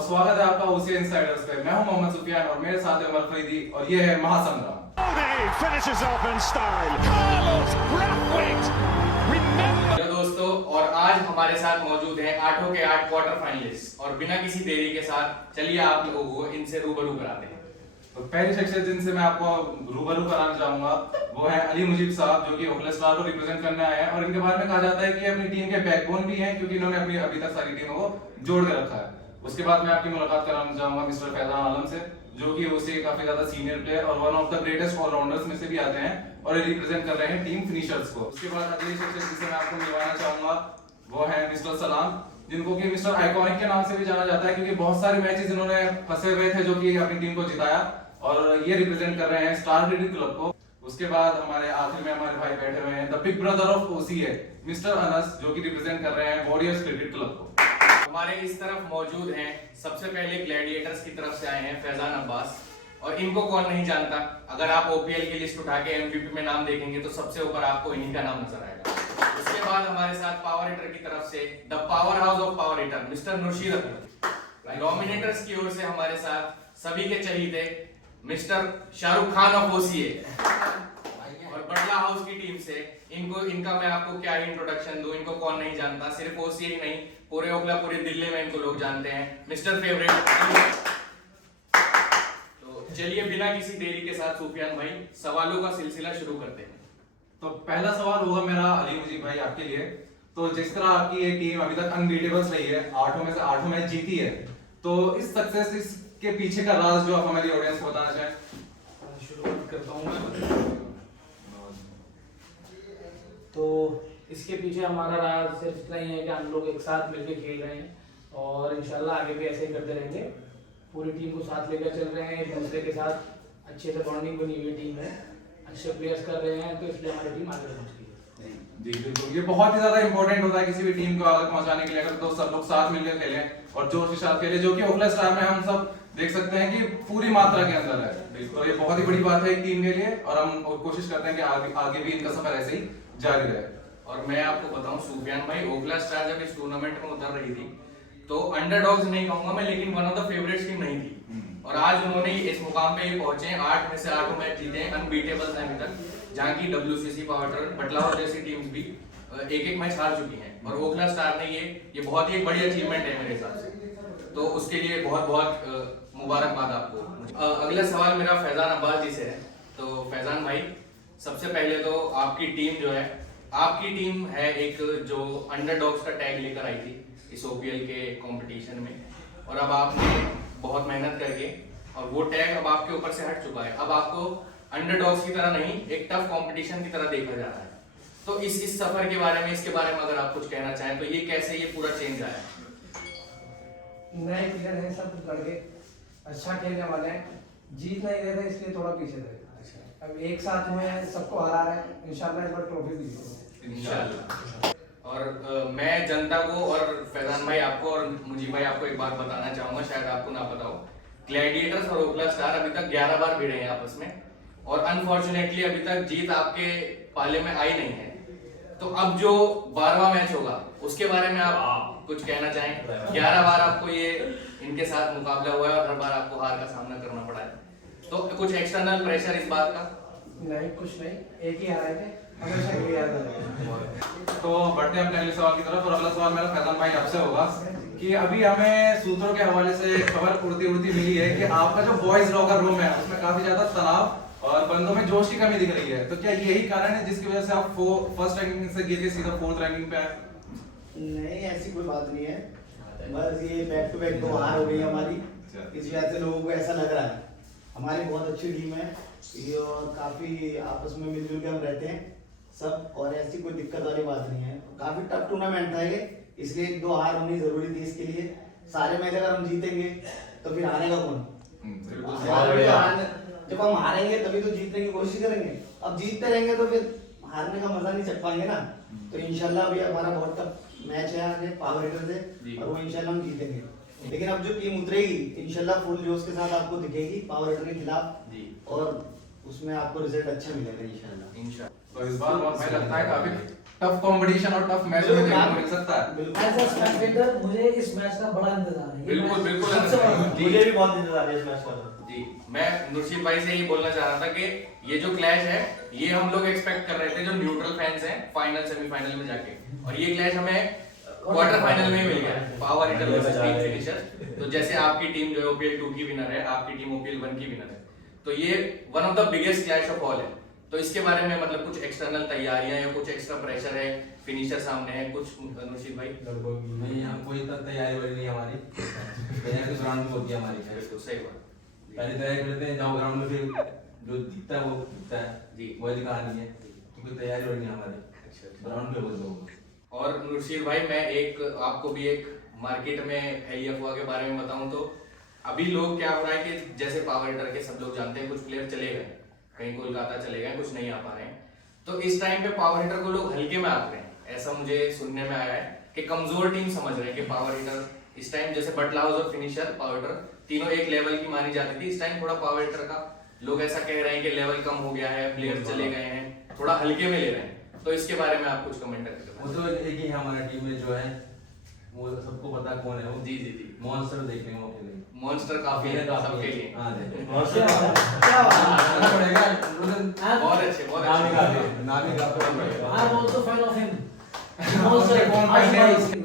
और स्वागत है आपका ओसी इनसाइडर्स पे। मैं हूं मोहम्मद सुफियान और मेरे साथ है उमर फरीदी और ये है महासंग्राम। हेलो दोस्तों, और आज हमारे साथ मौजूद हैं 8 के 8 क्वार्टर फाइनलिस्ट और बिना किसी देरी के साथ चलिए आप लोगों को इनसे रूबरू कराते हैं। तो पहली शख्सियत जिनसे मैं आपको रूबरू कराना चाहूंगा वो है अली मुजीब साहब, जो कि ओखला स्टार को रिप्रेजेंट करने आए हैं और इनके बारे में कहा जाता है कि अपनी टीम के बैकबोन भी हैं क्योंकि इन्होंने अपनी अभी तक सारी टीमों को जोड़ के रखा है। उसके बाद मैं आपकी मुलाकात कराना चाहूंगा मिस्टर फैजान आलम से, जो कि उसे काफी ज्यादा सीनियर प्लेयर और one of the greatest allrounders में से भी आते हैं और रिप्रेजेंट कर रहे हैं टीम फिनिशर्स को। उसके बाद अगली शख्सियत जिसे मैं आपको मिलवाना चाहूंगा वो है मिस्टर सलाम, जिनको कि मिस्टर आइकॉनिक के नाम से भी जाना जाता है क्योंकि बहुत सारे मैचेस इन्होंने फंसे हुए थे जो कि अपनी टीम को जिताया और ये रिप्रेजेंट कर रहे हैं स्टार क्रिकेट क्लब को। उसके बाद हमारे आखिर में हमारे भाई बैठे हुए हैं the big brother of OCA mister Anas, जो कि रिप्रेजेंट कर रहे हैं वॉरियर्स क्रिकेट क्लब को। हमारे इस तरफ मौजूद हैं सबसे पहले ग्लैडिएटर्स की तरफ से आए हैं फैजान अब्बास, और इनको कौन नहीं जानता। अगर आप ओपीएल की लिस्ट उठा के एमवीपी में नाम देखेंगे तो सबसे ऊपर आपको इन्हीं का नाम नजर आएगा। उसके बाद हमारे साथ पावर हिटर की तरफ से the power house of power hitter mister Nurshid Akbar. Dominators की ओर से हमारे साथ सभी के चहीते mister Shahrukh Khan of OCA. और बटला हाउस की टीम से इनका मैं आपको क्या ही इंट्रोडक्शन दूं, इनको कौन नहीं जानता। सिर्फ ओसीए ही नहीं, पूरे ओखला पूरे दिल्ली में इनको लोग जानते हैं, मिस्टर फेवरेट। तो चलिए बिना किसी देरी के साथ सुफियान भाई सवालों का सिलसिला शुरू करते हैं। तो पहला सवाल होगा मेरा अली मुजीब भाई आपके लिए। तो जिस तरह आपकी ये टीम अभी तक अनबीटेबल्स रही है, 8 में से 8 मैच जीती है, तो इस सक्सेस के पीछे का राज जो आप हमारी ऑडियंस को बताना चाहें। शुरुआत करता हूँ मैं। तो इसके पीछे हमारा राज सिर्फ इतना ही है कि हम लोग एक साथ मिलकर खेल रहे हैं और इंशाल्लाह आगे भी ऐसे ही करते रहेंगे। पूरी टीम को साथ लेकर चल रहे हैं, एक दूसरे के साथ अच्छे से बॉन्डिंग बनी हुई टीम है, अच्छे प्लेयर्स कर रहे हैं, तो इसलिए हमारी टीम आगे पहुंच गई है। जी बिल्कुल, ये बहुत ही ज्यादा इंपॉर्टेंट होता है किसी भी टीम को आगे पहुंचाने के लिए, अगर तो सब लोग साथ मिलकर खेलें और जोश के साथ खेलें, जो कि ओखला स्टार में हम सब देख सकते हैं कि पूरी मात्रा के अंदर है। तो ये बहुत ही बड़ी बात है एक टीम के लिए और हम कोशिश करते हैं कि आगे भी इनका सफर ऐसे ही जारी रहे। और मैं आपको बताऊं सुफियान भाई, ओखला स्टार जब इस टूर्नामेंट में उतर रही थी तो अंडरडॉग्स नहीं कहूंगा मैं, लेकिन one of the favourites team नहीं थी। और आज उन्होंने इस मुकाम पे पहुंचे, 8 में से 8 मैच जीते हैं, अनबीटेबल हैं अभी तक, जहां की डब्ल्यूसीसी पावर बटला हाउस जैसी टीम्स भी एक मैच हार चुकी हैं। और ओखला स्टार ने ये बहुत ही एक बड़ी अचीवमेंट है मेरे हिसाब से, तो उसके लिए बहुत बहुत मुबारकबाद आपको। अगला सवाल मेरा फैजान अब्बास जी से है। तो फैजान भाई, सबसे पहले तो आपकी टीम जो है, आपकी टीम है एक जो अंडरडॉग्स का टैग लेकर आई थी इस ओपीएल के कंपटीशन में, और अब आपने बहुत मेहनत करके और वो टैग अब आपके ऊपर से हट चुका है। अब आपको अंडरडॉग्स की तरह नहीं, एक टफ कंपटीशन की तरह देखा जा रहा है। तो इस सफर के बारे में, इसके बारे में अगर आप कुछ कहना चाहें तो ये कैसे ये पूरा चेंज आया? नए प्लेयर हैं, सब लड़के अच्छा खेलने वाले हैं, जीत नहीं रहे थे इसलिए थोड़ा पीछे थे। अब एक साथ हुए हैं, सबको हरा रहे हैं, इंशाल्लाह इस बार ट्रॉफी भी जीतेंगे इंशाल्लाह। और मैं जनता को और फैजान भाई आपको और मुजीब भाई आपको एक बात बताना चाहूंगा, शायद आपको ना पता हो, ग्लैडिएटर्स और ओखला स्टार अभी तक 11 बार भिड़े हैं आपस में और अनफॉर्चुनेटली अभी तक जीत आपके पाले में आई नहीं है। तो अब जो 12वां मैच होगा उसके बारे में आप कुछ कहना चाहें? 11 बार आपको ये इनके साथ मुकाबला हुआ है और हर बार आपको हार का सामना करना पड़ा है, तो कुछ एक्सटर्नल प्रेशर इस बात का? नहीं, कुछ नहीं, एक ही हराए थे, हमेशा के लिए याद रखेंगे। तो बढ़ते हैं अपने अगले सवाल की तरफ और अगला सवाल मेरा फैजान भाई आपसे होगा कि अभी हमें सूत्रों के हवाले से खबर उड़ती मिली है कि आपका जो बॉयज लॉकर रूम है उसमें काफी ज्यादा तनाव और बंदों में जोश की कमी दिख रही है। तो क्या यही कारण है जिसकी वजह से आप फर्स्ट रैंकिंग से गिर के सीधा 4th रैंकिंग पे आए? नहीं, ऐसी कोई बात नहीं है, बस ये बैक टू बैक 2 हार हो गई हमारी, इस वजह से लोगों को ऐसा लग रहा है। हमारी बहुत अच्छी टीम है ये और काफ़ी आपस में मिलजुल के हम रहते हैं सब, और ऐसी कोई दिक्कत वाली बात नहीं है। काफ़ी टफ टूर्नामेंट था ये, इसलिए 1-2 हार होनी जरूरी थी इसके लिए। सारे मैच अगर हम जीतेंगे तो फिर हारेगा कौन? जब हम हारेंगे तभी तो जीतने की कोशिश करेंगे, अब जीतते रहेंगे तो फिर हारने का मजा नहीं चख पाएंगे ना। तो इंशाल्लाह अभी हमारा बहुत टफ मैच है आगे पावर हिटर से, और वो इंशाल्लाह हम जीतेंगे। लेकिन अब जो टीम उतरेगी इंशाल्लाह फुल जोश के साथ आपको दिखेगी पावर हिटर के खिलाफ, और उसमें आपको रिजल्ट अच्छा मिलेगा इंशाल्लाह। तो इस बार भाई लगता है काफी टफ कंपटीशन और टफ मैच में देखने को मिल सकता है। एज अ स्पेक्टेटर मुझे इस मैच का बड़ा इंतजार है। बिल्कुल बिल्कुल सबसे बड़ा। मुझे भी बहुत इंतजार है इस मैच का। जी, मैं नुरशीद भाई से यही बोलना चाह रहा था कि ये जो क्लैश है ये हम लोग एक्सपेक्ट कर रहे थे जो न्यूट्रल फैंस हैं फाइनल सेमीफाइनल में जाके, और ये क्लैश हमें क्वार्टर फाइनल में ही मिल गया power hitter versus team finisher. तो जैसे आपकी टीम जो है ओपीएल 2 की विनर है, आपकी टीम ओपीएल 1 की विनर है, तो ये one of the biggest clash of all है। तो इसके बारे में मतलब कुछ एक्सटर्नल तैयारियां या कुछ एक्स्ट्रा प्रेशर है, फिनिशर सामने है कुछ, नुरशीद भाई? नहीं, हम कोई तक तैयारी वाली नहीं हमारी, तैयारी तो ग्राउंड में होती है हमारी। बिल्कुल सही बात। पहले तैयारी करते हैं, जाओ ग्राउंड में, फिर जो दिखता है वो दिखता है जी। वही कहानी है, तो कोई तैयारी वाली नहीं हमारी, ग्राउंड पे बोल दो। और नुरशीद भाई मैं एक आपको भी एक मार्केट में फैली अफवाह के बारे में बताऊं तो अभी लोग क्या हो रहा है कि जैसे पावर हिटर के सब लोग जानते हैं कुछ प्लेयर चले गए, कहीं कोलकाता चले गए, कुछ नहीं आ पा रहे हैं, तो इस टाइम पे पावर हिटर को लोग हल्के में आते हैं, ऐसा मुझे सुनने में आया है कि कमजोर टीम समझ रहे हैं कि पावर हिटर इस टाइम जैसे बटला हाउस और फिनिशर पावर हिटर तीनों एक लेवल की मानी जाती थी, इस टाइम थोड़ा पावर हिटर का लोग ऐसा कह रहे हैं कि लेवल कम हो गया है, प्लेयर चले गए हैं, थोड़ा हल्के में ले रहे हैं, तो इसके बारे में आप कुछ कमेंट करके वो तो एक ही है हमारा टीम में जो है, वो सबको पता कौन है वो। जी जी जी, मॉन्स्टर देखने को अकेले, मॉन्स्टर काफी है सबके लिए। हाँ देखो क्या बात आना पड़ेगा, बहुत अच्छे बहुत नाम ही अच्छे। काफी, नाम ही काफी पड़ेगा। I am also fan of him.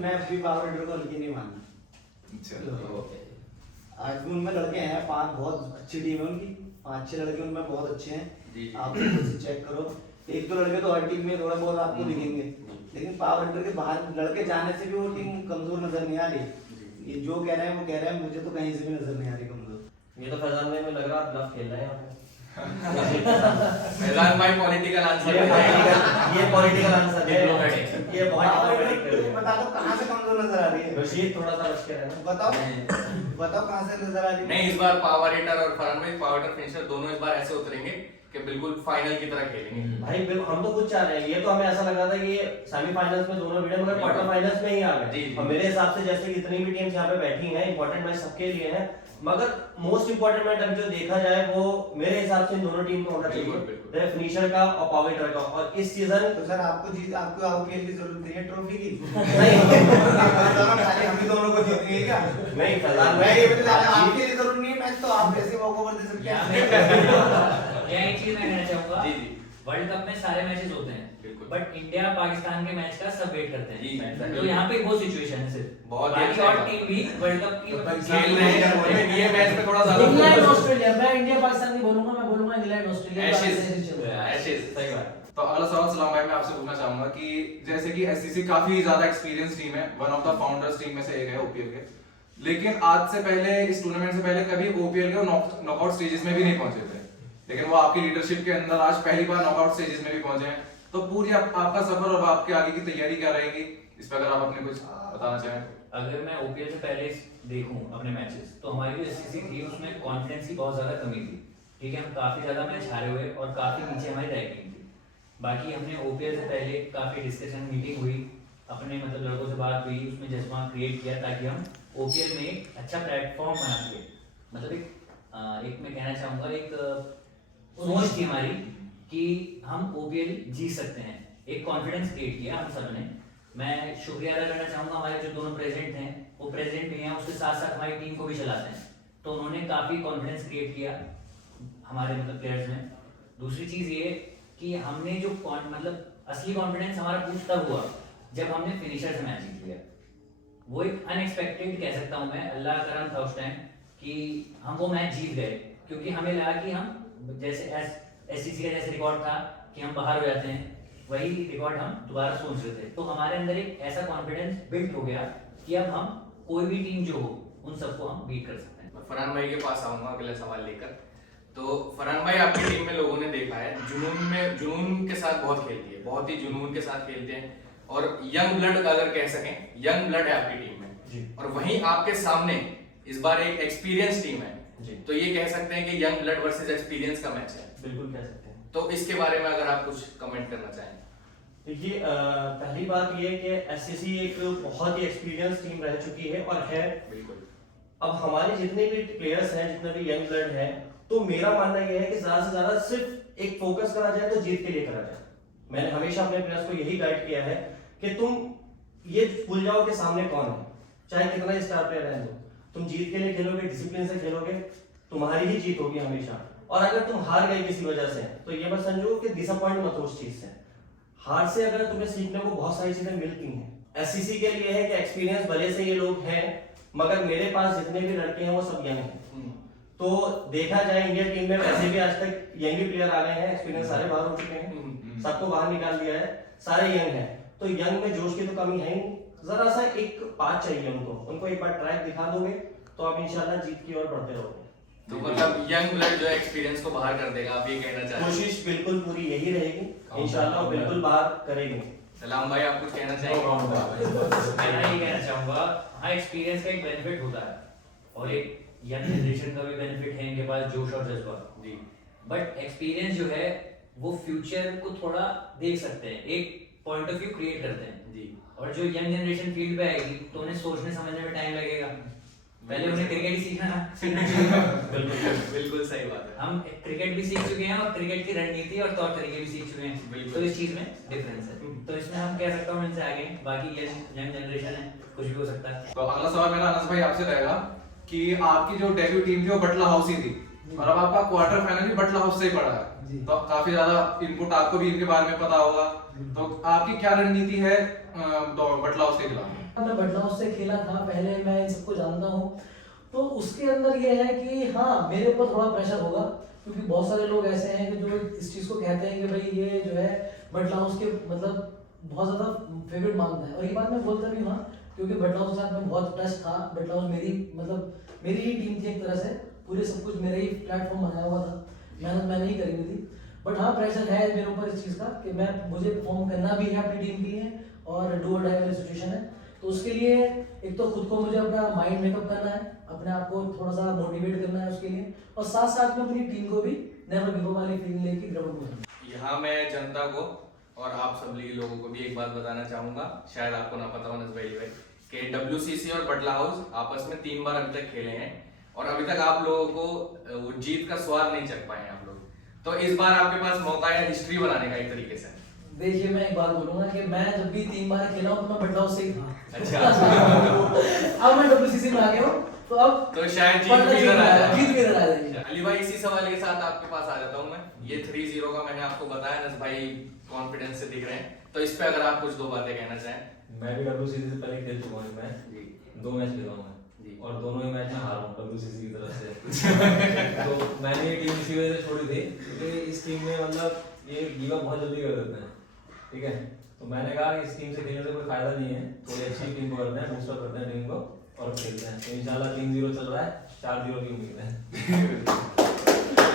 मैं भी पावर हिटर को हल्की नहीं मानता। आज भी उनमें लड़के हैं, 5 बहुत अच्छी टीम है उनकी, 5-6 लड़के उनमें बहुत अच्छे जी, हैं। जी। आप खुद से चेक करो, 1-2 लड़के तो हर टीम में थोड़ा बहुत आपको दिखेंगे, लेकिन पावर हिटर के बाहर लड़के जाने से भी वो टीम कमजोर नजर नहीं आ रही। ये जो कह रहे हैं वो कह रहे हैं, मुझे तो कहीं से भी नजर नहीं आ रही कमजोर। ये तो फैजान भाई में लग रहा है ब्लफ खेल रहे हैं यहाँ पे। फैजान भाई पॉलिटिकल आंसर ये पॉलिटिकल आंसर है, Diplomatic। ये बहुत पावर diplomatic कर हिटर रहे हैं। बता दो कहाँ से कमजोर नजर आ रही है, रशीद थोड़ा सा बच के रहना। बताओ कहाँ से नजर आ रही है। नहीं, इस बार पावर हिटर और फरहान भाई पावर हिटर फिनिशर दोनों इस बार ऐसे उतरेंगे कि बिल्कुल फाइनल की तरह खेलेंगे। भाई बिल्कुल हम तो कुछ चाह रहे हैं, ये तो हमें ऐसा लग रहा था कि ये सेमीफाइनल्स में दोनों भिड़े मगर क्वार्टर फाइनल्स में ही आ जी, गए। जी। और मेरे हिसाब से जैसे जितनी भी टीम्स यहाँ पे बैठी हैं इंपॉर्टेंट मैच सबके लिए है, मगर मोस्ट इंपॉर्टेंट मैच अभी जो देखा जाए वो मेरे हिसाब से इन दोनों टीम का होना बिल्कुल, चाहिए, बिल्कुल। फिनिशर का और पावर हिटर का। और इस सीजन तो सर आपको आउटखेल की जरूरत नहीं है ट्रॉफी की। नहीं दोनों खाली हम ही दोनों को जीतनी है क्या? नहीं फैजान मैं ये भी तो भाई आपके लिए जरूरत नहीं है मैच, तो आप कैसे वॉकओवर दे सकते हैं? यह एक चीज मैं कहना चाहूंगा, जी जी वर्ल्ड कप में सारे मैचेस होते हैं बिल्कुल। बट इंडिया पाकिस्तान के मैच का सब वेट करते जी, हैं, जी। तो यहाँ पे वो सिचुएशन है सिर्फ बहुत ही बाकी अच्छा और है। टीम भी वर्ल्ड कप की खेल रहे हैं, ये मैच में थोड़ा इंग्लैंड ज्यादा ऑस्ट्रेलिया, मैं इंडिया पाकिस्तान नहीं बोलूंगा, मैं बोलूंगा इंग्लैंड ऑस्ट्रेलिया। एशेज सही बात। तो अगला सवाल सलाम भाई मैं आपसे पूछना चाहूंगा कि जैसे कि एससीसी काफी ज्यादा एक्सपीरियंस टीम है, one of the founders team में से एक है ओपीएल के, लेकिन आज से पहले इस टूर्नामेंट से पहले कभी ओपीएल के नॉकआउट स्टेजेस में भी नहीं पहुंचे थे, लेकिन वो आपकी लीडरशिप के अंदर आज पहली बार नॉकआउट स्टेजेस में भी पहुंचे हैं। तो पूरी आपका सफर और आपके आगे की तैयारी क्या रहेगी, इस पर अगर आप अपने कुछ बताना चाहें। अगर मैं ओपीएल से पहले देखूं अपने मैचेस तो हमारी जो एससीसी थी उसमें कॉन्फिडेंस की बहुत ज्यादा कमी थी, ठीक है, हम काफी ज्यादा मैच हारे हुए और काफी नीचे हमारी रैंकिंग थी। बाकी हमने ओपीएल से पहले काफी डिस्कशन मीटिंग हुई, अपने मतलब लड़कों से बात हुई, उसमें जज्बा क्रिएट किया ताकि हम ओपीएल में एक अच्छा प्लेटफॉर्म बना सके। मतलब एक मैं कहना चाहूंगा एक सोच थी हमारी कि हम ओपीएल जीत सकते हैं, एक कॉन्फिडेंस क्रिएट किया हम सब ने। मैं शुक्रिया अदा करना चाहूंगा हमारे जो दोनों प्रेसिडेंट हैं, वो प्रेसिडेंट भी हैं, उसके साथ साथ हमारी टीम को भी चलाते हैं, तो उन्होंने काफी कॉन्फिडेंस क्रिएट किया हमारे मतलब प्लेयर्स में। दूसरी चीज ये कि हमने जो मतलब असली कॉन्फिडेंस हमारा बूस्ट तब हुआ जब हमने फिनिशर से मैच जीत लिया। वो एक अनएक्सपेक्टेड कह सकता हूँ मैं, अल्लाह का करम था उस टाइम कि हम वो मैच जीत गए, क्योंकि हमें लगा कि हम जैसे एससीसी का जैसे रिकॉर्ड था कि हम बाहर हो जाते हैं, वही रिकॉर्ड हम दोबारा सोच रहे थे। तो हमारे अंदर एक ऐसा कॉन्फिडेंस बिल्ड हो गया कि अब हम कोई भी टीम जो हो उन सबको हम बीट कर सकते हैं। मैं फरहान भाई के पास आऊंगा अगला सवाल लेकर। तो फरहान भाई आपकी टीम में लोगों ने देखा है जुनून के साथ बहुत खेलती है, बहुत ही जुनून के साथ खेलते हैं और यंग ब्लड अगर कह सकें, यंग ब्लड है आपकी टीम में। और वहीं आपके सामने इस बार एक एक्सपीरियंस टीम है, तो ये कह सकते हैं कि यंग ब्लड वर्सेस एक्सपीरियंस का मैच है। बिल्कुल कह सकते हैं। तो इसके बारे में अगर आप कुछ कमेंट करना चाहें। देखिए पहली बात ये है कि एससीसी एक बहुत ही एक्सपीरियंस टीम रह चुकी है और है। बिल्कुल। अब हमारे जितने भी प्लेयर्स हैं, जितने भी यंग ब्लड है, तो मेरा मानना यह है कि ज्यादा से ज्यादा सिर्फ एक फोकस करा जाए तो जीत के लिए करा जाए। मैंने हमेशा अपने प्लेयर्स को यही गाइड किया है कि तुम ये भूल जाओ कि सामने कौन है, चाहे कितना ही स्टार प्लेयर है तुम जीत के लिए खेलोगे, डिसिप्लिन से खेलोगे, तुम्हारी ही जीत होगी हमेशा। और अगर तुम हार गए किसी वजह से तो ये मत समझो कि डिसअपॉइंट मत हो उस चीज से। हार से अगर तुम्हें सीखने को बहुत सारी चीजें मिलती हैं। एससीसी के लिए है कि एक्सपीरियंस भले से ये लोग हैं, मगर मेरे पास जितने भी लड़के हैं वो सब यंग हैं। तो देखा जाए इंडिया टीम में वैसे भी आज तक यंग ही प्लेयर आ गए हैं, एक्सपीरियंस सारे बाहर हो चुके हैं, सबको बाहर निकाल दिया है, सारे यंग हैं। तो यंग में जोश की तो कमी है ही, जरा सा एक बात चाहिए उनको एक बार ट्रैक दिखा दोगे तो आप इंशाल्लाह जीत की ओर बढ़ते रहोगे। तो मतलब यंग ब्लड जो है एक्सपीरियंस को बाहर कर देगा, आप ये कहना चाहते हैं? कोशिश बिल्कुल पूरी यही रहेगी, इंशाल्लाह बिल्कुल बाहर करेंगे। सलाम भाई, आप कुछ कहना चाहेंगे? मैं ये कहना चाहूंगा, हाँ एक्सपीरियंस का एक बेनिफिट होता है और एक यंग जनरेशन का भी बेनिफिट है, इनके पास जोश और जज्बा जी। बट एक्सपीरियंस जो है वो फ्यूचर को थोड़ा देख सकते हैं, एक पॉइंट ऑफ व्यू क्रिएट करते हैं जी। और जो यंग जनरेशन फील्ड पे आएगी तो उन्हें सोचने समझने में टाइम लगेगा, पहले उन्हें क्रिकेट ही सीखना बिल्कुल सही बात है। हम क्रिकेट भी सीख चुके हैं और क्रिकेट की रणनीति और तौर तरीके भी सीख चुके हैं, तो इस चीज में डिफरेंस है। तो इसमें हम कह सकता हूँ इनसे आगे, बाकी यंग जनरेशन है, कुछ भी हो सकता है। तो अगला सवाल मेरा अनस भाई आपसे रहेगा कि आपकी जो डेब्यू टीम थी वो बटला हाउस ही थी और अब आपका क्वार्टर फाइनल भी बटला हाउस से ही पड़ा है, तो काफी ज्यादा इनपुट आपको भी इनके बारे में पता होगा, तो आपकी क्या रणनीति है बटला हाउस के खिलाफ? मैं बटला हाउस से खेला था पहले, मैं इन सबको जानता हूँ। तो उसके अंदर ये है कि हाँ मेरे ऊपर थोड़ा प्रेशर होगा, क्योंकि बहुत सारे लोग ऐसे हैं कि जो इस चीज़ को कहते हैं कि भाई ये जो है बटला हाउस के मतलब बहुत ज़्यादा फेवरेट मानता है, और ये बात मैं बोलता भी हूँ क्योंकि बटला हाउस के साथ में बहुत टच था। बटला हाउस मेरी ही टीम थी एक तरह से, पूरे सब कुछ मेरे ही प्लेटफॉर्म बनाया हुआ था, मेहनत मैंने ही करी हुई थी। बट हाँ प्रेशर है मेरे ऊपर इस चीज़ का कि मुझे परफॉर्म करना भी है अपनी टीम के लिए, और डू और डाई वाली सिचुएशन है। तो उसके लिए एक तो खुद को मुझे अपना माइंड मेकअप करना है, अपने आप को थोड़ा सा मोटिवेट करना है उसके लिए, और साथ साथ में अपनी टीम को भी नेवर गिव अप वाली फीलिंग लेके ग्राउंड में। यहाँ मैं जनता को और आप सब लोगों को भी एक बात बताना चाहूंगा, शायद आपको ना पता हो नस भाई कि WCC और बटला हाउस आपस में 3 बार अभी तक खेले हैं और अभी तक आप लोगों को वो जीत का स्वाद नहीं चख पाए आप लोग। तो इस बार आपके पास मौका है हिस्ट्री बनाने का एक तरीके से। देखिए मैं एक बात बोलूंगा कि मैं जब भी 3 बार खेला हूँ तो मैं बटला हाउस से ही था। अच्छा अब मैं WCC में आ गया हूँ तो अब तो शायद जीत भी इधर आ जाएगी। अली भाई, इसी सवाल के साथ आपके पास आ जाता हूँ मैं। ये 3-0 का मैंने आपको बताया, नस भाई कॉन्फिडेंस से दिख रहे हैं, तो इस पे अगर आप कुछ 2 बातें कहना चाहें। मैं भी WCC से पहले खेल चुका हूँ, मैं 2 मैच खेला हूँ मैं, और दोनों ही मैच में हारा हूँ WCC की तरफ से। तो मैंने ये टीम इसी वजह से छोड़ी थी क्योंकि इस टीम में मतलब ये गिव अप बहुत जल्दी कर देते हैं, ठीक है। तो मैंने कहा इस टीम से खेलने से कोई फायदा नहीं है, थोड़ी अच्छी टीम को करते हैं, बूस्टअप करते हैं टीम को और खेलते हैं। तो इंशाल्लाह 3-0 चल रहा है, 4-0 की उम्मीद है।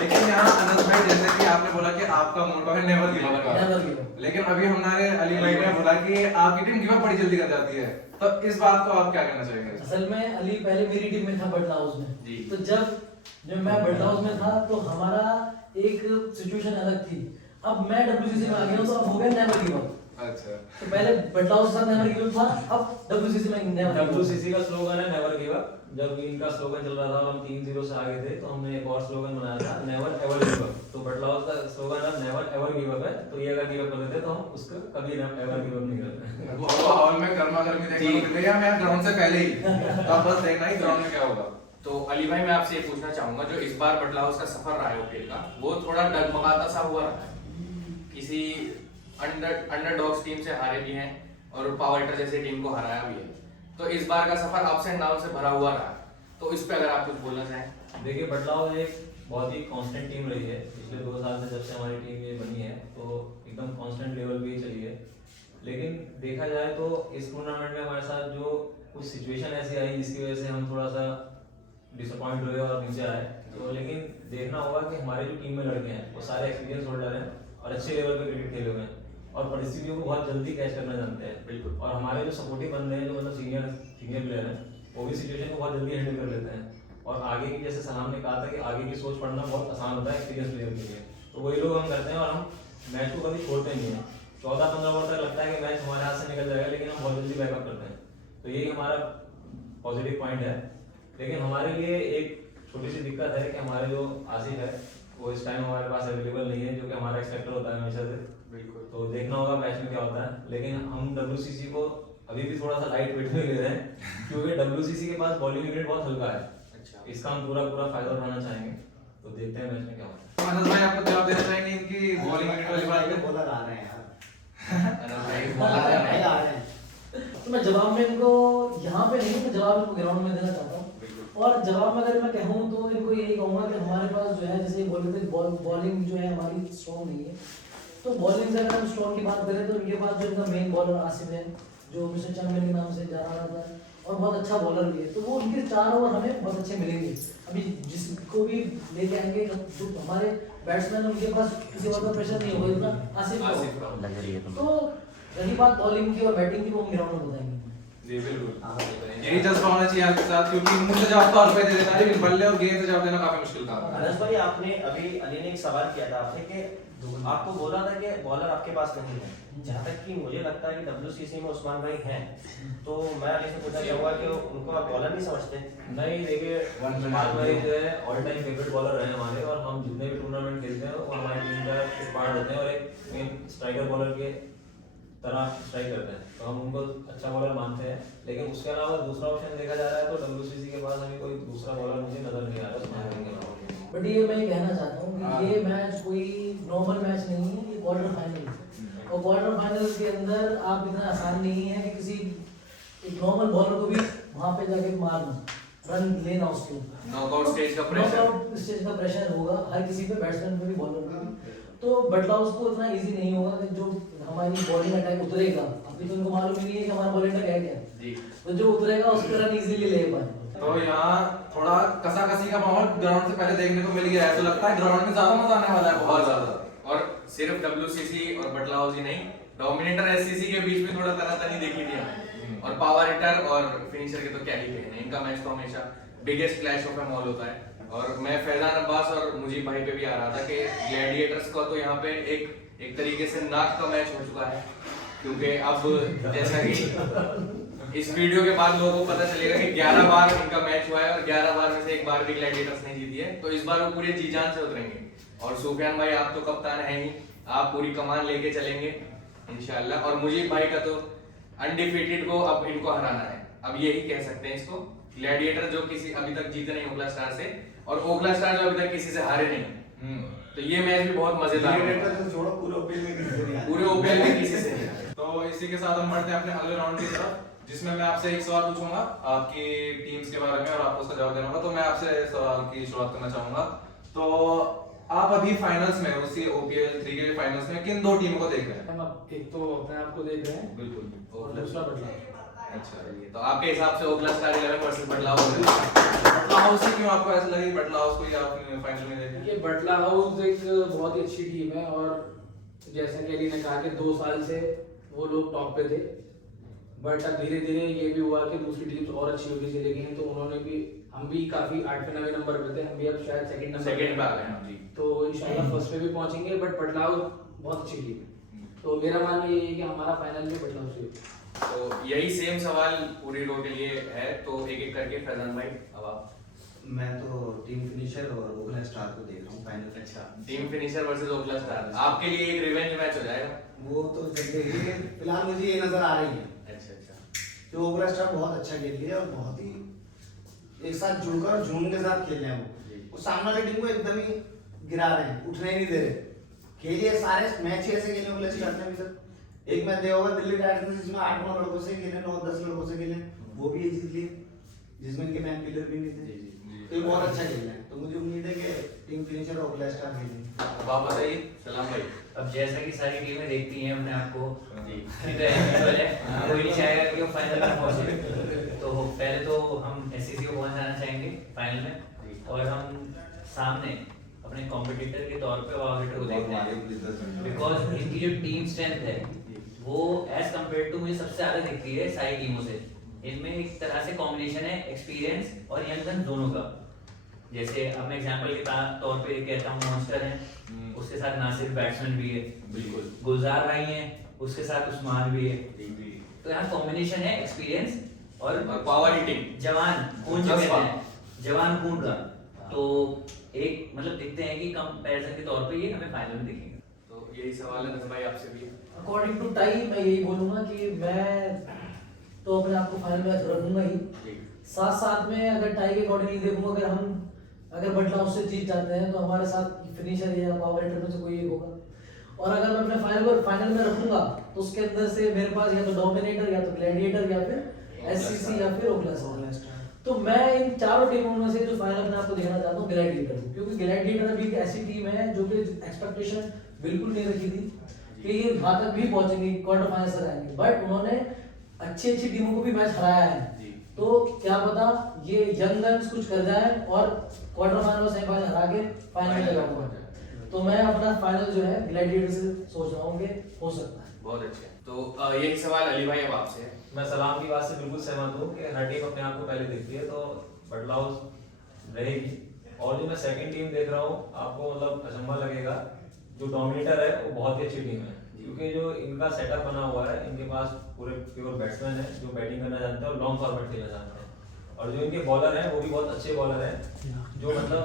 लेकिन यहाँ अनस भाई जैसे कि आपने बोला कि आपका मोटो है नेवर गिव अप, लेकिन अभी हमारे अली भाई ने बोला कि आपकी टीम गिव अप बड़ी जल्दी कर जाती है, तो इस बात को आप क्या कहना चाहेंगे? असल में अली पहले मेरी टीम में था बटला हाउस में, तो जब मैं बटला हाउस में था तो हमारा एक सिचुएशन अलग थी। अब मैं WCC में आ गया हूँ तो अब हो गया नेवर गिव अप। अच्छा, तो पहले बटला हाउस के साथ नेवर गिव अप था, अब WCC में नेवर। WCC का स्लोगन है नेवर गिव अप। जब इनका स्लोगन चल रहा था और हम 3-0 से आगे थे तो हमने एक और स्लोगन बनाया था नेवर एवर गिव अप। तो बटला हाउस का स्लोगन है नेवर एवर गिव अप है, तो ये अगर गिव अप कर देते तो हम उसको कभी एवर गिव अप नहीं करते। वो हॉल में गर्मा गर्मी देखने को मिल रही है मैं ग्राउंड से पहले ही, अब बस देखना ही ग्राउंड में क्या होगा। तो अली भाई मैं आपसे ये पूछना चाहूंगा, जो इस बार बटला हाउस का सफर रहा है OPL का, वो थोड़ा डगमगाता सा हुआ रहा है, किसी अंडरडॉग्स टीम से हारे भी हैं और पावर हिटर जैसी टीम को हराया भी है, तो इस बार का सफर अप्स एंड डाउन से भरा हुआ रहा, तो इस पे अगर आप कुछ बोलना चाहें। देखिए बटला हाउस एक बहुत ही कांस्टेंट टीम रही है पिछले 2 साल से, जब से हमारी टीम ये बनी है तो एकदम कांस्टेंट लेवल पे ही चली है। लेकिन देखा जाए तो इस टूर्नामेंट में हमारे साथ जो कुछ सिचुएशन ऐसी आई जिसकी वजह से हम थोड़ा सा डिसअपॉइंट हुए और नीचे आए, तो लेकिन देखना होगा कि हमारे जो टीम में लड़के हैं वो सारे एक्सपीरियंस होल्डर हैं और अच्छे लेवल पे क्रिकेट खेले हुए हैं और परिस्थितियों को बहुत जल्दी कैच करना जानते हैं। बिल्कुल। और हमारे जो सपोर्टिव बंदे हैं जो मतलब सीनियर प्लेयर हैं वो भी सिचुएशन को बहुत जल्दी हैंडल कर लेते हैं और आगे की, जैसे सलाम ने कहा था कि आगे की सोच पढ़ना बहुत आसान होता है एक्सपीरियंस प्लेयर के लिए, तो वही लोग हम करते हैं और हम मैच को कभी छोड़ते नहीं है। 14-15 ओवर तक लगता है कि मैच हमारे हाथ से निकल जाएगा, लेकिन हम बहुत जल्दी बैकअप करते हैं, तो यही हमारा पॉजिटिव पॉइंट है। लेकिन हमारे लिए एक छोटी सी दिक्कत है कि हमारे जो आसिफ है वो इस टाइम हमारे पास अवेलेबल नहीं है, जो कि हमारा एक्सपेक्टर होता है हमेशा से। बिल्कुल। तो देखना होगा मैच में क्या होता है, लेकिन हम WCC को अभी भी थोड़ा सा लाइट वेट में ले रहे हैं क्योंकि WCC के पास बॉलिंग यूनिट बहुत हल्का है। अच्छा। इसका हम पूरा फायदा उठाना चाहेंगे, तो देखते हैं मैच में क्या होता है। अनस भाई आपको जवाब देना चाहेंगे इनकी बॉलिंग यूनिट वाली बात पे? बॉलर आ रहे हैं यार, अनस भाई भाई आ रहे हैं। तो मैं जवाब में इनको यहाँ पे नहीं, मैं जवाब इनको ग्राउंड में देना चाहता हूँ। और जवाब में अगर मैं कहूँ तो इनको यही कहूँगा कि हमारे पास जो है, जैसे बोले थे बॉलिंग जो है हमारी स्ट्रॉन्ग नहीं है, तो बॉलिंग से अगर हम स्ट्रॉन्ग की बात करें तो इनके पास जो इनका मेन बॉलर आसिफ है, जो मिस्टर चैंपियन के नाम से जाना जाता है और बहुत अच्छा बॉलर भी है, तो वो उनके 4 ओवर हमें बहुत अच्छे मिलेंगे। अभी जिसको भी लेके आएंगे, जो हमारे बैट्समैन उनके पास किसी और का प्रेशर नहीं होगा इतना आसिफ का। तो रही बात बॉलिंग की और बैटिंग की, वो हम ग्राउंड में बताएंगे। जी बिल्कुल, यही जज्बा होना चाहिए आपके साथ, क्योंकि मुंह से जवाब तो हर कोई दे देता है, लेकिन बल्ले और गेंद से जवाब देना काफी मुश्किल काम है। अनस भाई, आपने अभी अली ने एक सवाल किया था आपसे कि आपको बोला था कि बॉलर आपके पास नहीं है। जहाँ तक कि मुझे लगता है कि WCC में उस्मान भाई हैं, तो मैं अली से पूछना चाहूँगा कि उनको आप बॉलर नहीं समझते? नहीं, देखिए उस्मान भाई जो है ऑल टाइम फेवरेट बॉलर रहे हमारे, और हम जितने भी टूर्नामेंट खेलते हैं वो हमारी टीम का एक पार्ट होते हैं और एक मेन स्ट्राइकर बॉलर के तरह स्ट्राइक करते हैं, तो हम उनको अच्छा बॉलर मानते हैं। लेकिन उसके अलावा दूसरा ऑप्शन देखा जा रहा है तो WCC के पास अभी कोई दूसरा बॉलर मुझे नजर नहीं आ रहा उस्मान भाई के अलावा। बट ये मैं कहना चाहता हूँ कि ये मैच कोई नॉर्मल मैच नहीं है, ये क्वार्टर फाइनल है, और क्वार्टर फाइनल के अंदर आप इतना आसान नहीं है कि किसी एक नॉर्मल बॉलर को भी वहाँ पे जाके मारना, रन लेना उसके ऊपर। नॉकआउट स्टेज का प्रेशर, नॉकआउट स्टेज का प्रेशर होगा हर किसी पे, बैट्समैन पे भी, बॉलर पे भी। तो बटलाउस को इतना इजी नहीं होगा कि जो हमारी बॉलिंग अटैक उतरेगा, अभी तो उनको मालूम ही नहीं है कि हमारा बॉलिंग अटैक है क्या, तो जो उतरेगा उस पर रन इजीली ले पाए। तो यहाँ थोड़ा कसा-कसी का माहौल ग्राउंड से पहले देखने को मिल गया है, तो लगता है ग्राउंड में ज्यादा मजा आने वाला है, बहुत ज्यादा। और सिर्फ WCC और बटलाउज ही नहीं, डोमिनेटर SCC के बीच में थोड़ा तनातनी देखी थी हमने, और पावर हिटर और फिनिशर के तो क्या ही कहने, इनका मैच तो हमेशा biggest clash of am all होता है। और मैं फैजान अब्बास और मुजीब भाई पे भी आ रहा था कि ग्लैडिएटर्स का तो यहाँ पे एक तरीके से नाक का मैच हो चुका है, क्योंकि अब जैसा कि इस वीडियो के बाद लोगों को पता चलेगा कि 11 बार इनका मैच हुआ है और 11 बार में से एक बार भी ग्लैडिएटर्स ने जीती है, तो इस बार वो पूरे जी जान से उतरेंगे। और सुफियान भाई, आप तो कप्तान हैं ही, आप पूरी कमान लेके चलेंगे इंशाल्लाह। और मुजीब भाई का तो अनडिफीटेड को अब इनको हराना है, अब यही कह सकते हैं इसको। ग्लैडिएटर जो किसी अभी तक जीते नहीं ओखला स्टार से, और ओखला स्टार जो अभी तक किसी से हारे नहीं, तो ये मैच भी बहुत मजेदार है। तो छोड़ो, पूरे OPL में किसी से नहीं हारे। पूरे OPL में किसी से नहीं हारे। तो इसी के साथ हम बढ़ते हैं अपने अगले राउंड की तरफ, जिसमें मैं आपसे एक सवाल पूछूंगा आपकी टीम्स के बारे में और आपको उसका जवाब देना होगा। तो मैं आपसे सवाल की शुरुआत करना चाहूंगा। तो आप अभी फाइनल्स में, उसी OPL 3 के फाइनल्स में किन 2 टीमों को देख रहे हैं? हम अब एक तो अपने आप को देख रहे हैं, बिल्कुल, और दूसरा बटलाउस। अच्छा, तो आपके हिसाब से ओखला स्टार 11 वर्सेस बटलाउस बटलाउस से क्यों आपको ऐसा लगी बटलाउस को ही आप फाइनल में देखें? ये बटलाउस एक बहुत ही अच्छी टीम है, और जैसा कि अली ने कहा कि 2 साल से वो लोग टॉप पे थे, बट अब धीरे धीरे ये भी हुआ कि दूसरी टीम्स और अच्छी होती चली गई हैं, तो उन्होंने भी, हम भी काफी 8वें-9वें नंबर पे थे, हम भी अब शायद सेकंड नंबर पे आ गए हैं जी। तो इंशाल्लाह फर्स्ट पे भी पहुंचेंगे। बट बटलाउस बहुत अच्छी टीम है, तो मेरा मानना ये है कि हमारा फाइनल में बटलाउस ही होगा। तो यही सेम सवाल पूरी रो के लिए है, तो एक-एक करके फैजान भाई, अब आप। मैं तो टीम फिनिशर और ओखला स्टार को देख रहा हूँ फाइनल। अच्छा, team finisher versus Okhla star, आपके लिए एक रिवेंज मैच हो जाएगा। वो तो जल्दी, फिलहाल मुझे ये नजर आ रही है अच्छा, कि ओखला स्टार बहुत अच्छा खेल रही है और बहुत ही एक साथ जुड़कर जुनून के साथ खेल रहे हैं। वो सामने वाली टीम को एकदम ही गिरा रहे हैं, उठने ही नहीं दे रहे। खेलिए सारे मैच ही ऐसे खेले ओखला स्टार ने अभी तक। एक मैच देखा होगा दिल्ली टाइटंस जिसमें 8-9 लड़कों से खेले, 9-10 लड़कों से खेले, वो भी जीत लिए, जिसमें इनके मैन प्लेयर भी नहीं थे। तो ये बहुत अच्छा खेल रहे हैं, तो मुझे उम्मीद है कि टीम फिनिशर और ओखला स्टार खेलेंगे। अब आप बताइए सलाम भाई। अब जैसा कि सारी टीमें देखती हैं अपने आप को, कोई नहीं चाहेगा कि वो फाइनल में पहुंचे, तो पहले तो हम SCC को पहुंच जाना चाहेंगे फाइनल में, और हम सामने अपने कॉम्पिटिटर के तौर पे वावेटर को देखते हैं, बिकॉज इनकी जो टीम स्ट्रेंथ है वो एज कम्पेयर टू मुझे सबसे ज्यादा दिखती है सारी टीमों से। इनमें एक तरह से कॉम्बिनेशन है एक्सपीरियंस और यंग गन दोनों का। जैसे अब मैं एग्जांपल के तौर पे कहता हूँ मॉन्स्टर है, उसके साथ नासिर बैट्समैन भी है, बिल्कुल गुलजार भाई हैं, उसके साथ उस्मान भी है, तो यहाँ कॉम्बिनेशन है एक्सपीरियंस और पावर हिटिंग, जवान खून जो कहते हैं, जवान खून का। तो एक मतलब दिखते हैं कि कंपैरिजन के तौर पे ये हमें फाइनल में दिखेंगे। तो यही सवाल है भाई आपसे भी। अकॉर्डिंग टू टाइम मैं यही बोलूंगा कि मैं तो अपने आप को फाइनल मैच रखूंगा ही, साथ साथ में अगर टाई के अकॉर्डिंगली देखूंगा, अगर हम बटला उससे जीत जाते हैं तो हमारे साथ फिनिशर या पावर हिटर में से कोई एक होगा, और अगर मैं अपने फाइनल में रखूंगा तो उसके अंदर से मेरे पास या तो डोमिनेटर या तो ग्लैडिएटर या फिर एससीसी या फिर ओक्लास्ट। तो मैं इन चारों टीमों में से जो फाइनल में आपको दिखाना चाहता हूँ ग्लैडिएटर, क्योंकि ग्लैडिएटर अभी एक ऐसी टीम है जो कि एक्सपेक्टेशन बिल्कुल नहीं रखी थी कि ये वहां तक भी पहुंचेंगे, क्वार्टर फाइनल तक आएंगे, बट उन्होंने अच्छी टीमों को भी मैच हराया है। तो क्या पता ये यंग गन्स कुछ कर जाए और क्वार्टर फाइनल और सेमीफाइनल हरा के फाइनल में जाऊंगा। तो मैं अपना फाइनल जो है ग्लैडिएटर से सोच रहा हूँ कि हो सकता है। बहुत अच्छे। तो यही सवाल अली भाई अब आपसे है। मैं सलाम की बात से बिल्कुल सहमत हूँ कि हर टीम अपने आप को पहले देखती है, तो बटला हाउस रहेगी। और जो मैं सेकंड टीम देख रहा हूँ, आपको मतलब अचंभा लगेगा, जो डोमिनेटर है वो बहुत ही अच्छी टीम है, क्योंकि जो इनका सेटअप बना हुआ है, इनके पास पूरे प्योर बैट्समैन है जो बैटिंग करना जानते हैं और लॉन्ग फॉर्मेट खेलना जानते हैं, और जो इनके बॉलर हैं वो भी बहुत अच्छे बॉलर हैं जो मतलब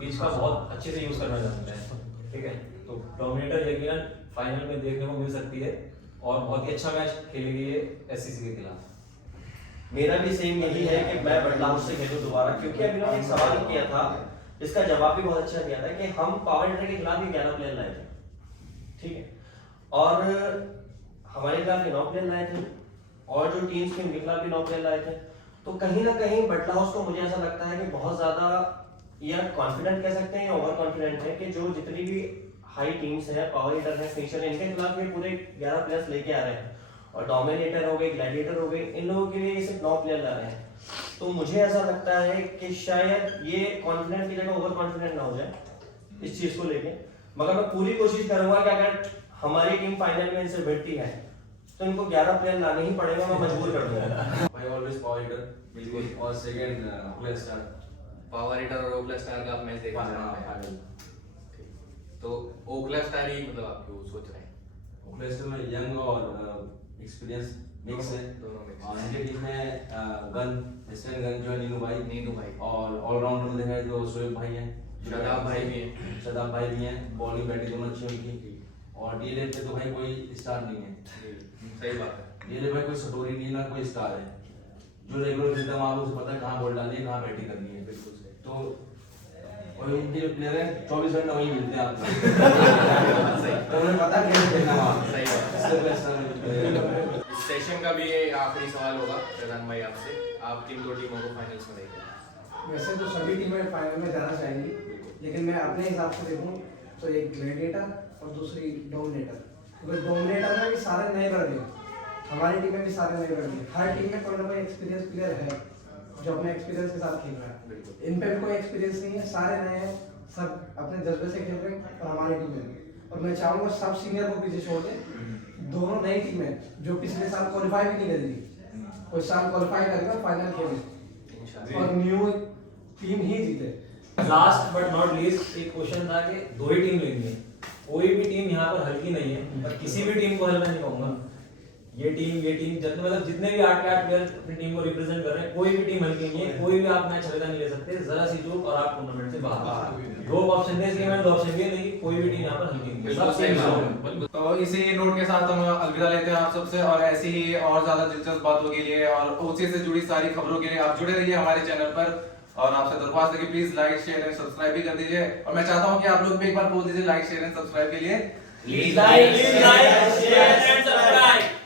पिच का बहुत अच्छे से यूज करना जानते हैं। ठीक है, तो डोमिनेटर यकीनन फाइनल में देखने को मिल सकती है और बहुत ही अच्छा मैच खेलेगी ये एससीसी के खिलाफ। मेरा भी सेम यही है कि मैं बटला हाउस से खेलूं दोबारा, क्योंकि अभी उन्होंने एक सवाल किया था, इसका जवाब भी बहुत अच्छा दिया था कि हम पावर हिटर के खिलाफ ही 11 प्लेयर लाए थे, ठीक है, और हमारे खिलाफ 9 प्लेयर लाए थे, और जो टीम्स थी उनके खिलाफ भी 9 प्लेयर लाए थे। तो कहीं ना कहीं बटला हाउस को मुझे ऐसा लगता है कि बहुत ज्यादा या कॉन्फिडेंट कह सकते हैं या ओवर कॉन्फिडेंट है कि जो जितनी भी हाई टीम्स है, पावर हिटर है, फिनिशर है, इनके खिलाफ ये पूरे 11 प्लेयर्स लेके आ रहे हैं, और डोमिनेटर हो गए, ग्लैडिएटर हो गए, इन लोगों के लिए ये सिर्फ 9 प्लेयर ला रहे हैं। तो मुझे ऐसा लगता है कि शायद ये कॉन्फिडेंट की जगह ओवर कॉन्फिडेंट ना हो जाए इस चीज को लेके, मगर मैं पूरी कोशिश करूंगा कि अगर हमारी टीम फाइनल में इनसे भिड़ती है तो इनको 11 प्लेयर लाने ही पड़ेगा, मैं मजबूर कर दूंगा। भाई ऑलवेज पावर हिटर बिल्कुल, और सेकंड ओक्लास्ट स्टार। पावर हिटर और ओक्लास्ट स्टार का आप मैच देखना चाह रहे हैं, तो ओक्लास्ट स्टार ही मतलब आप क्यों सोच रहे हैं? ओक्लास्ट में यंग और एक्सपीरियंस मिक्स है, दोनों मिक्स और इनके टीम में गन वेस्टर्न गन जो है नीनू भाई, और ऑलराउंडर में देखा है तो शोएब भाई हैं, शादाब भाई भी हैं, शादाब भाई भी हैं, बॉलिंग बैटिंग दोनों अच्छी उनकी, और डीएलएफ पे तो भाई कोई स्टार नहीं है। सही बात है, डीएलएफ भाई कोई सटोरी नहीं है ना कोई स्टार है, जो रेगुलर खेलता है वहाँ उसे पता है कहाँ बॉल डालनी है, कहाँ बैटिंग करनी है। बिल्कुल सही। तो और इनके जो प्लेयर हैं 24 घंटे वहीं मिलते हैं आपको, तो उन्हें पता है कैसे खेलना वहाँ। सही बात है। इससे बेस्ट है। इस सेशन का भी ये आखिरी सवाल होगा प्रधान भाई आपसे, आप किन दो टीमों को फाइनल्स में देखेंगे? वैसे तो सभी टीमें फाइनल में जाना चाहेंगी, लेकिन मैं अपने हिसाब से देखूं तो एक ग्लैडिएटर और दूसरी डोमिनेटर, क्योंकि डोमिनेटर में भी सारे नए लड़के हैं, हमारी टीम में भी सारे नए लड़के, हर टीम में कोई ना कोई एक्सपीरियंस प्लेयर है जो अपने एक्सपीरियंस के साथ खेल रहा है। इन पे भी कोई एक्सपीरियंस नहीं है, सारे नए हैं, सब अपने जज्बे से खेल रहे हैं, और हमारी टीम में, और मैं चाहूंगा सब सीनियर को पीछे छोड़ के दोनों नई टीमें जो पिछले साल क्वालिफाई भी नहीं करी थी, कोई साल क्वालिफाई करके फाइनल खेले और न्यू टीम ही जीते। लास्ट बट नॉट लीस्ट एक क्वेश्चन था कि 2 ही टीम लेनी है, कोई भी टीम यहाँ पर हल्की नहीं है, और किसी भी टीम को हल मैं नहीं कहूंगा, ये टीम जितने मतलब जितने भी 8 के 8 प्लेयर अपनी टीम को रिप्रेजेंट कर रहे हैं, कोई भी टीम हल्की नहीं है, कोई भी आप मैच हल्का नहीं ले सकते, जरा सी चूक और आप टूर्नामेंट से बाहर। 2 ऑप्शन दे इसके मैंने 2 ऑप्शन दिए, नहीं कोई भी टीम यहाँ पर हल्की नहीं है, सब सेम है। तो इसी नोट के साथ हम अलविदा लेते हैं आप सबसे, और ऐसी ही और ज्यादा दिलचस्प बातों के लिए और ओसी से जुड़ी सारी खबरों के लिए आप जुड़े रहिए हमारे चैनल पर, और आपसे दरख्वास्त है कि please like share and subscribe भी कर दीजिए, और मैं चाहता हूं कि आप लोग भी एक बार बोल दीजिए लाइक शेयर एंड सब्सक्राइब के लिए, please like share and subscribe.